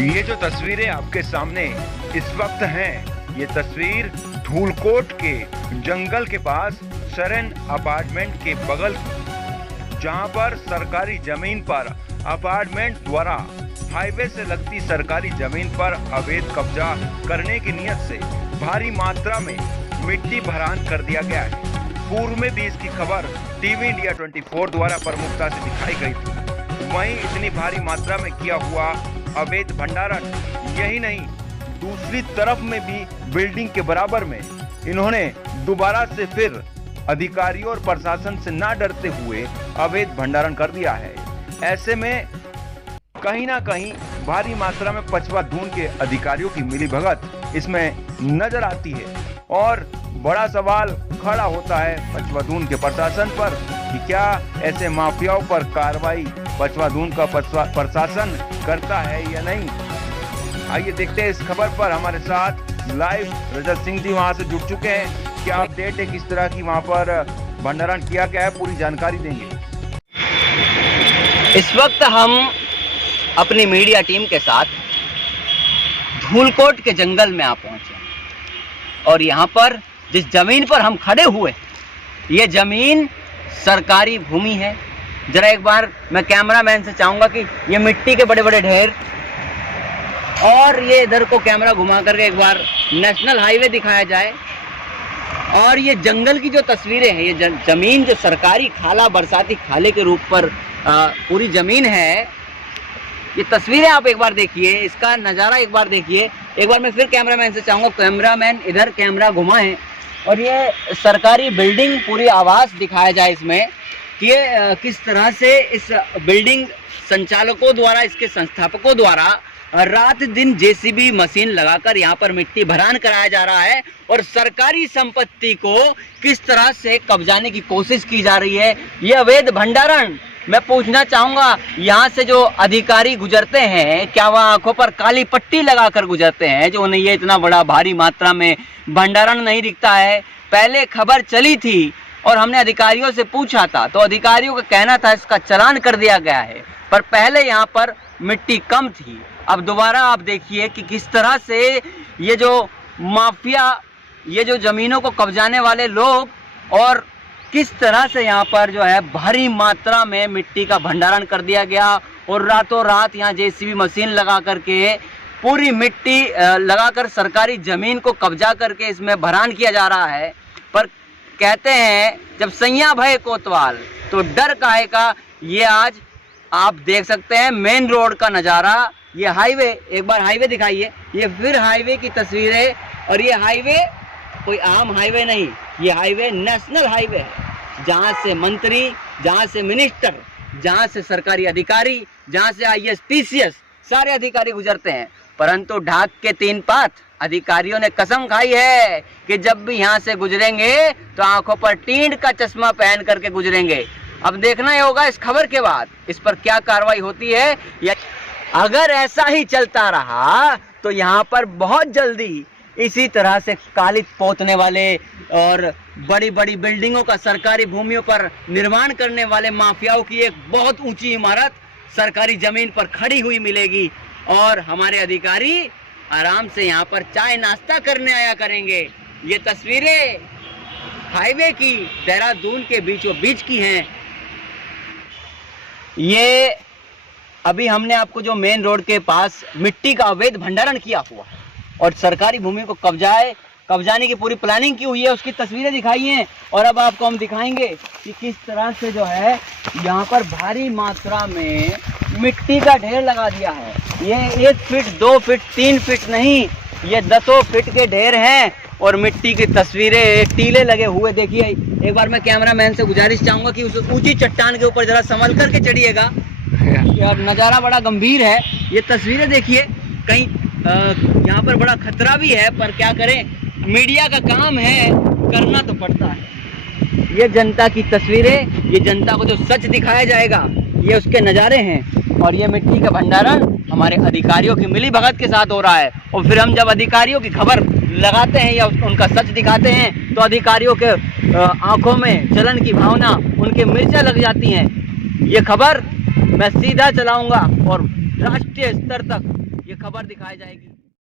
ये जो तस्वीरें आपके सामने इस वक्त हैं, ये तस्वीर धूलकोट के जंगल के पास शरण अपार्टमेंट के बगल, जहां पर सरकारी जमीन पर अपार्टमेंट द्वारा हाईवे से लगती सरकारी जमीन पर अवैध कब्जा करने की नियत से भारी मात्रा में मिट्टी भरान कर दिया गया है। पूर्व में भी इसकी खबर टीवी इंडिया 24 द्वारा प्रमुखता से दिखाई गई थी। वहीं इतनी भारी मात्रा में किया हुआ अवैध भंडारण, यही नहीं दूसरी तरफ में भी बिल्डिंग के बराबर में इन्होंने दोबारा से फिर अधिकारियों और प्रशासन से ना डरते हुए अवैध भंडारण कर दिया है। ऐसे में कहीं ना कहीं भारी मात्रा में पचवा धून के अधिकारियों की मिलीभगत इसमें नजर आती है और बड़ा सवाल खड़ा होता है पचवा धून के प्रशासन पर कि क्या ऐसे माफियाओं पर कार्रवाई पचवा धून का प्रशासन करता है या नहीं। आइए देखते हैं इस खबर पर। हमारे साथ लाइव रजत सिंह जी वहां से जुड़ चुके हैं। क्या अपडेट है, किस तरह की वहां पर भंडारण किया गया है, पूरी जानकारी देंगे। इस वक्त हम अपनी मीडिया टीम के साथ धूलकोट के जंगल में आ पहुंचे और यहाँ पर जिस जमीन पर हम खड़े हुए, ये जमीन सरकारी भूमि है। जरा एक बार मैं कैमरामैन से चाहूंगा कि ये मिट्टी के बड़े बड़े ढेर और ये इधर को कैमरा घुमा करके एक बार नेशनल हाईवे दिखाया जाए और ये जंगल की जो तस्वीरें हैं, ये जमीन जो सरकारी खाला, बरसाती खाले के रूप पर पूरी जमीन है, ये तस्वीरें आप एक बार देखिए, इसका नज़ारा एक बार देखिए। एक बार मैं फिर कैमरामैन से चाहूँगा, कैमरामैन इधर कैमरा घुमाएं और ये सरकारी बिल्डिंग, पूरी आवास दिखाया जाए इसमें कि ये किस तरह से इस बिल्डिंग संचालकों द्वारा, इसके संस्थापकों द्वारा रात दिन जेसीबी मशीन लगाकर यहाँ पर मिट्टी भरान कराया जा रहा है और सरकारी संपत्ति को किस तरह से कब्जाने की कोशिश की जा रही है। ये अवैध भंडारण, मैं पूछना चाहूँगा, यहाँ से जो अधिकारी गुजरते हैं, क्या वह आंखों पर काली पट्टी लगाकर गुजरते हैं जो उन्हें ये इतना बड़ा भारी मात्रा में भंडारण नहीं दिखता है? पहले खबर चली थी और हमने अधिकारियों से पूछा था तो अधिकारियों का कहना था इसका चालान कर दिया गया है, पर पहले यहाँ पर मिट्टी कम थी। अब दोबारा आप देखिए कि किस तरह से ये जो माफिया, ये जो ज़मीनों को कब्जाने वाले लोग, और किस तरह से यहाँ पर जो है भारी मात्रा में मिट्टी का भंडारण कर दिया गया और रातों रात यहाँ जेसीबी मशीन लगा करके पूरी मिट्टी लगाकर सरकारी ज़मीन को कब्जा करके इसमें भरान किया जा रहा है। पर कहते हैं जब सैया भय कोतवाल तो डर काहे का। ये आज आप देख सकते हैं मेन रोड का नज़ारा, ये हाईवे, एक बार हाईवे दिखाइए, ये फिर हाईवे की तस्वीरें। और ये हाईवे कोई आम हाईवे नहीं, ये हाईवे नेशनल हाईवे है, जहाँ से मंत्री, जहाँ से मिनिस्टर, जहाँ से सरकारी अधिकारी, जहाँ से आईएएस पीसीएस सारे अधिकारी गुजरते हैं। परंतु ढाक के 3 पात अधिकारियों ने कसम खाई है कि जब भी यहाँ से गुजरेंगे तो आंखों पर टींड का चश्मा पहन करके गुजरेंगे। अब देखना ही होगा इस खबर के बाद इस पर क्या कार्रवाई होती है। या अगर ऐसा ही चलता रहा तो यहाँ पर बहुत जल्दी इसी तरह से कालित पोतने वाले और बड़ी बड़ी बिल्डिंगों का सरकारी भूमियों पर निर्माण करने वाले माफियाओं की एक बहुत ऊंची इमारत सरकारी जमीन पर खड़ी हुई मिलेगी और हमारे अधिकारी आराम से यहाँ पर चाय नाश्ता करने आया करेंगे। ये तस्वीरें हाईवे की, देहरादून के बीचों बीच की हैं। ये अभी हमने आपको जो मेन रोड के पास मिट्टी का अवैध भंडारण किया हुआ है और सरकारी भूमि को कब्जाने की पूरी प्लानिंग की हुई है, उसकी तस्वीरें दिखाई हैं। और अब आपको हम दिखाएंगे कि किस तरह से जो है यहाँ पर भारी मात्रा में मिट्टी का ढेर लगा दिया है। ये 1 फीट, 2 फीट, 3 फीट नहीं, ये 10 फीट के ढेर हैं और मिट्टी की तस्वीरें, टीले लगे हुए। देखिए, एक बार मैं कैमरामैन से गुजारिश चाहूँगा कि उस ऊंची चट्टान के ऊपर जरा संभल करके चढ़िएगा। नज़ारा बड़ा गंभीर है। ये तस्वीरें देखिए, कहीं यहाँ पर बड़ा खतरा भी है, पर क्या करें, मीडिया का काम है, करना तो पड़ता है। ये जनता की तस्वीरें, ये जनता को जो सच दिखाया जाएगा, ये उसके नज़ारे हैं। और ये मिट्टी का भंडारण हमारे अधिकारियों की मिलीभगत के साथ हो रहा है। और फिर हम जब अधिकारियों की खबर लगाते हैं या उनका सच दिखाते हैं तो अधिकारियों के आंखों में जलन की भावना, उनके मिर्चा लग जाती हैं। ये खबर मैं सीधा चलाऊंगा और राष्ट्रीय स्तर तक ये खबर दिखाई जाएगी।